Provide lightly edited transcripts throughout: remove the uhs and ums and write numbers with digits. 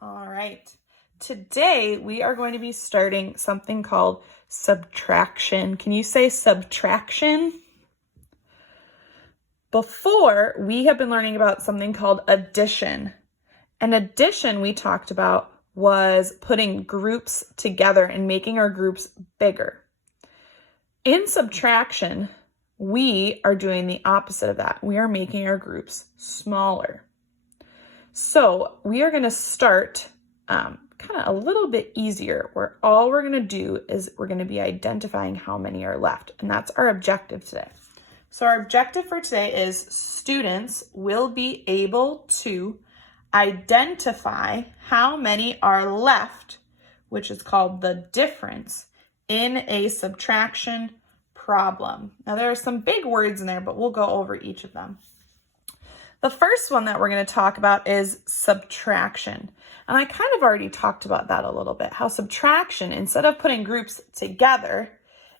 All right. Today we are going to be starting something called subtraction. Can you say subtraction? Before, we have been learning about something called addition. And addition we talked about was putting groups together and making our groups bigger. In subtraction, we are doing the opposite of that. We are making our groups smaller. So we are going to start kind of a little bit easier, where all we're going to do is we're going to be identifying how many are left. And that's our objective today. So our objective for today is students will be able to identify how many are left, which is called the difference, in a subtraction problem. Now there are some big words in there, but we'll go over each of them. The first one that we're going to talk about is subtraction. And I kind of already talked about that a little bit, how subtraction, instead of putting groups together,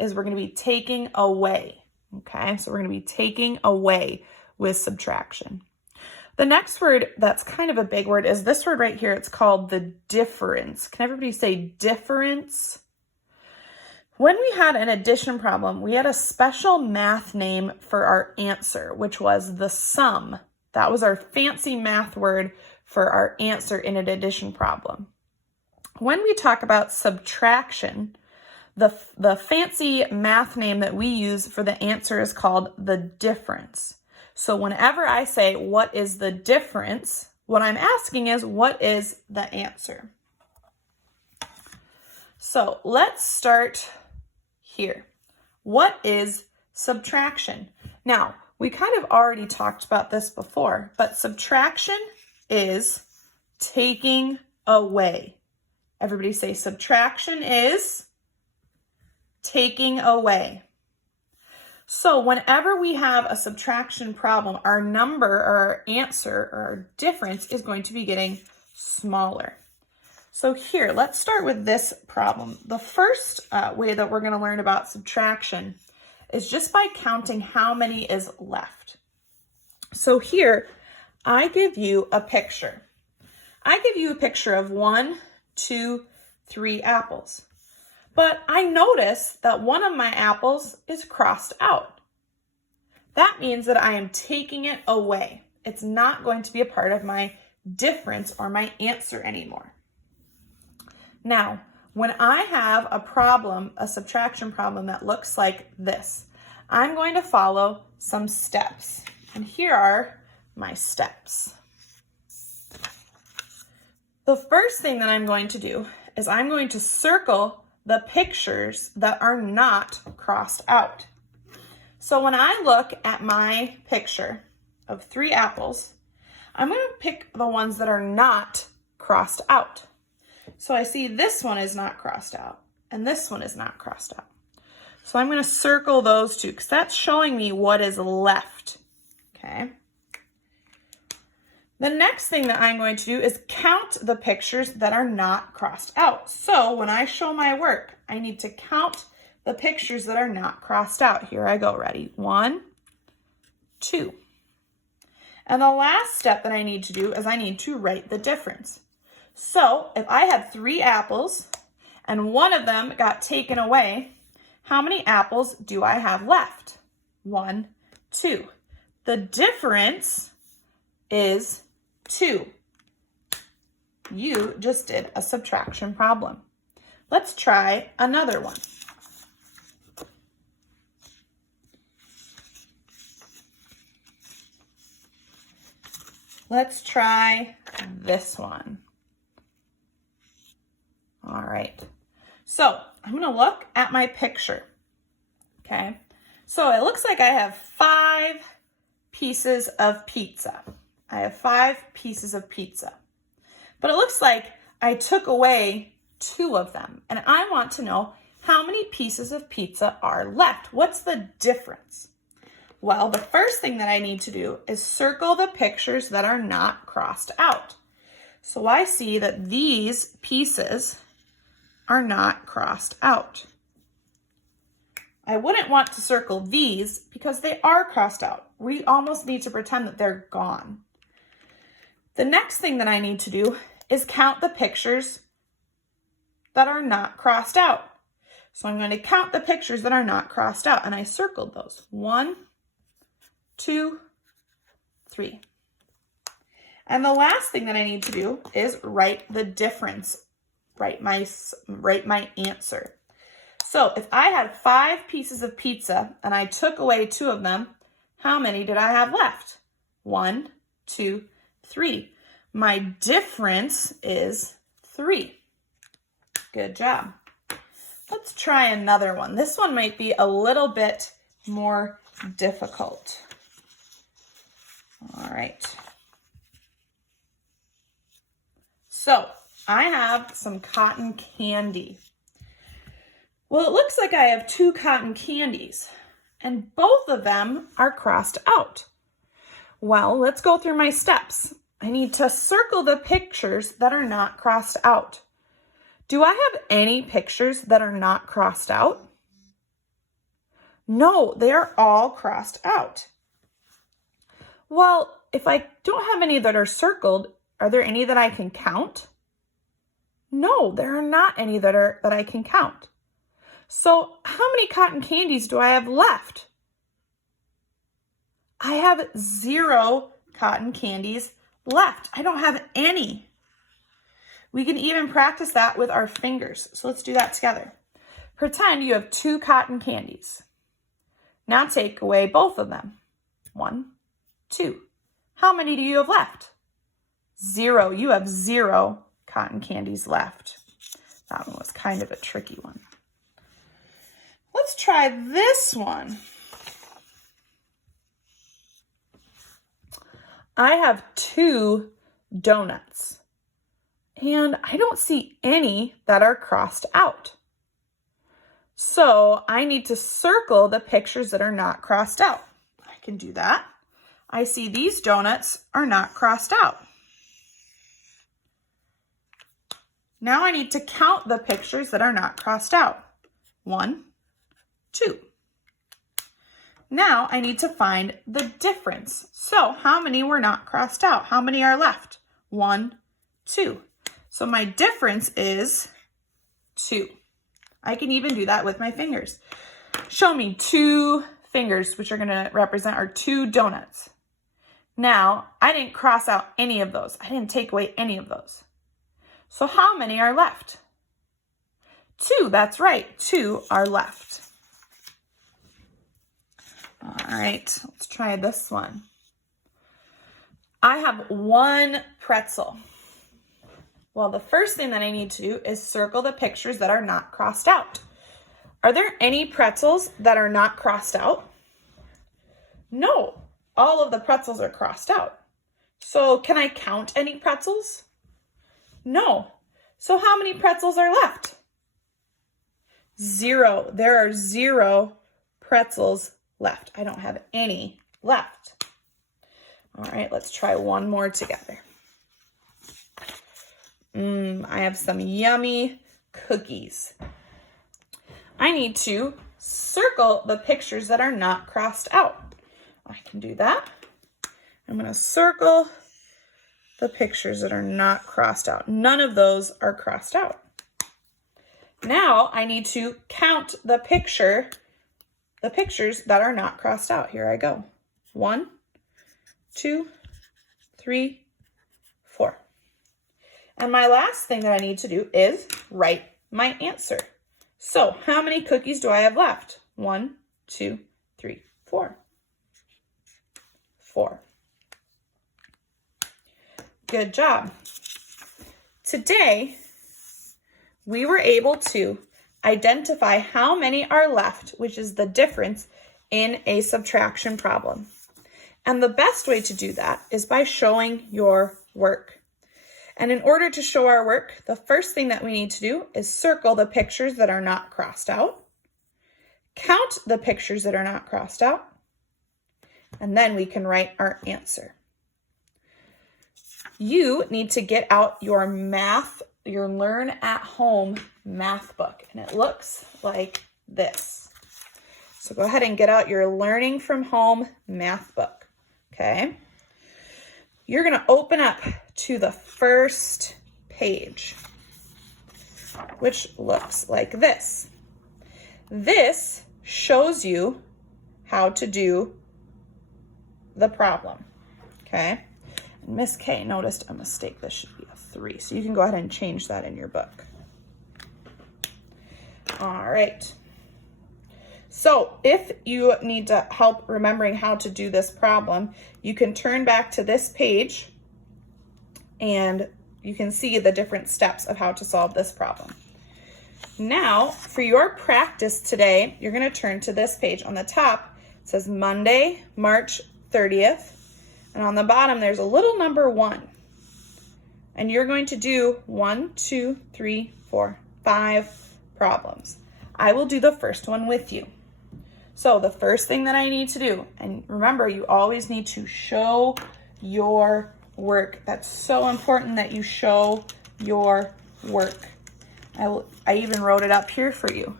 is we're going to be taking away. Okay, so we're going to be taking away with subtraction. The next word that's kind of a big word is this word right here. It's called the difference. Can everybody say difference? When we had an addition problem, we had a special math name for our answer, which was the sum. That was our fancy math word for our answer in an addition problem. When we talk about subtraction, the fancy math name that we use for the answer is called the difference. So whenever I say, what is the difference? What I'm asking is, what is the answer? So let's start here. What is subtraction? Now, we kind of already talked about this before, but subtraction is taking away. Everybody say subtraction is taking away. So whenever we have a subtraction problem, our number or our answer or our difference is going to be getting smaller. So here, let's start with this problem. The first way that we're going to learn about subtraction is just by counting how many is left. So here, I give you a picture. I give you a picture of 1, 2, 3 apples. But I notice that one of my apples is crossed out. That means that I am taking it away. It's not going to be a part of my difference or my answer anymore. Now, when I have a problem, a subtraction problem that looks like this, I'm going to follow some steps. And here are my steps. The first thing that I'm going to do is I'm going to circle the pictures that are not crossed out. So when I look at my picture of 3 apples, I'm going to pick the ones that are not crossed out. So I see this one is not crossed out and this one is not crossed out. So I'm going to circle those 2 because that's showing me what is left. Okay. The next thing that I'm going to do is count the pictures that are not crossed out. So when I show my work, I need to count the pictures that are not crossed out. Here I go. Ready? 1, 2. And the last step that I need to do is I need to write the difference. So if I had 3 apples and one of them got taken away, how many apples do I have left? 1, 2. The difference is 2. You just did a subtraction problem. Let's try another one. Let's try this one. All right. So I'm going to look at my picture. Okay. So it looks like I have 5 pieces of pizza. I have 5 pieces of pizza. But it looks like I took away 2 of them. And I want to know how many pieces of pizza are left. What's the difference? Well, the first thing that I need to do is circle the pictures that are not crossed out. So I see that these pieces are not crossed out. I wouldn't want to circle these because they are crossed out. We almost need to pretend that they're gone. The next thing that I need to do is count the pictures that are not crossed out. So I'm going to count the pictures that are not crossed out, and I circled those. 1, 2, 3. And the last thing that I need to do is write the difference, write my answer. So if I had 5 pieces of pizza and I took away 2 of them, how many did I have left? 1, 2, 3. My difference is 3. Good job. Let's try another one. This one might be a little bit more difficult. All right. So I have some cotton candy. Well, it looks like I have 2 cotton candies, and both of them are crossed out. Well, let's go through my steps. I need to circle the pictures that are not crossed out. Do I have any pictures that are not crossed out? No, they are all crossed out. Well, if I don't have any that are circled, are there any that I can count? No, there are not any that I can count. So how many cotton candies do I have left? I have 0 cotton candies left. I don't have any. We can even practice that with our fingers. So let's do that together. Pretend you have 2 cotton candies. Now take away both of them. 1, 2. How many do you have left? 0. You have 0 cotton candies left. That one was kind of a tricky one. Let's try this one. I have 2 donuts, and I don't see any that are crossed out. So I need to circle the pictures that are not crossed out. I can do that. I see these donuts are not crossed out. Now I need to count the pictures that are not crossed out. 1, 2. Now I need to find the difference. So how many were not crossed out? How many are left? 1, 2. So my difference is 2. I can even do that with my fingers. Show me 2 fingers, which are going to represent our 2 donuts. Now, I didn't cross out any of those. I didn't take away any of those. So how many are left? 2, that's right. 2 are left. All right, let's try this one. I have 1 pretzel. Well, the first thing that I need to do is circle the pictures that are not crossed out. Are there any pretzels that are not crossed out? No, all of the pretzels are crossed out. So can I count any pretzels? No. So how many pretzels are left? 0. There are 0 pretzels left. I don't have any left. All right, let's try one more together. I have some yummy cookies. I need to circle the pictures that are not crossed out. I can do that. I'm going to circle the pictures that are not crossed out. None of those are crossed out. Now I need to count the pictures that are not crossed out. Here I go. 1, 2, 3, 4. And my last thing that I need to do is write my answer. So how many cookies do I have left? 1, 2, 3, 4. 4. Good job. Today, we were able to identify how many are left, which is the difference in a subtraction problem. And the best way to do that is by showing your work. And in order to show our work, the first thing that we need to do is circle the pictures that are not crossed out, count the pictures that are not crossed out, and then we can write our answer. You need to get out your Learn at Home math book, and it looks like this. So go ahead and get out your Learning from Home math book, okay? You're going to open up to the first page, which looks like this. This shows you how to do the problem, okay? Miss K noticed a mistake. This should be a 3, so you can go ahead and change that in your book. All right. So if you need to help remembering how to do this problem, you can turn back to this page and you can see the different steps of how to solve this problem. Now, for your practice today, you're going to turn to this page. On the top, it says Monday, March 30th, and on the bottom, there's a little number 1. And you're going to do 1, 2, 3, 4, 5 problems. I will do the first one with you. So the first thing that I need to do, and remember, you always need to show your work. That's so important that you show your work. I even wrote it up here for you.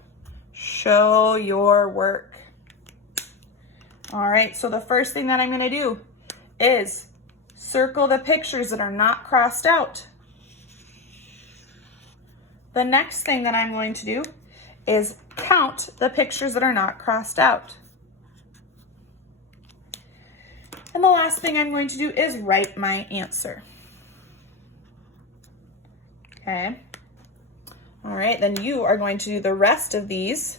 Show your work. All right, so the first thing that I'm going to do is circle the pictures that are not crossed out. The next thing that I'm going to do is count the pictures that are not crossed out. And the last thing I'm going to do is write my answer. Okay. All right, then you are going to do the rest of these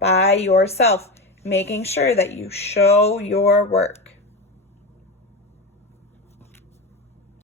by yourself, making sure that you show your work.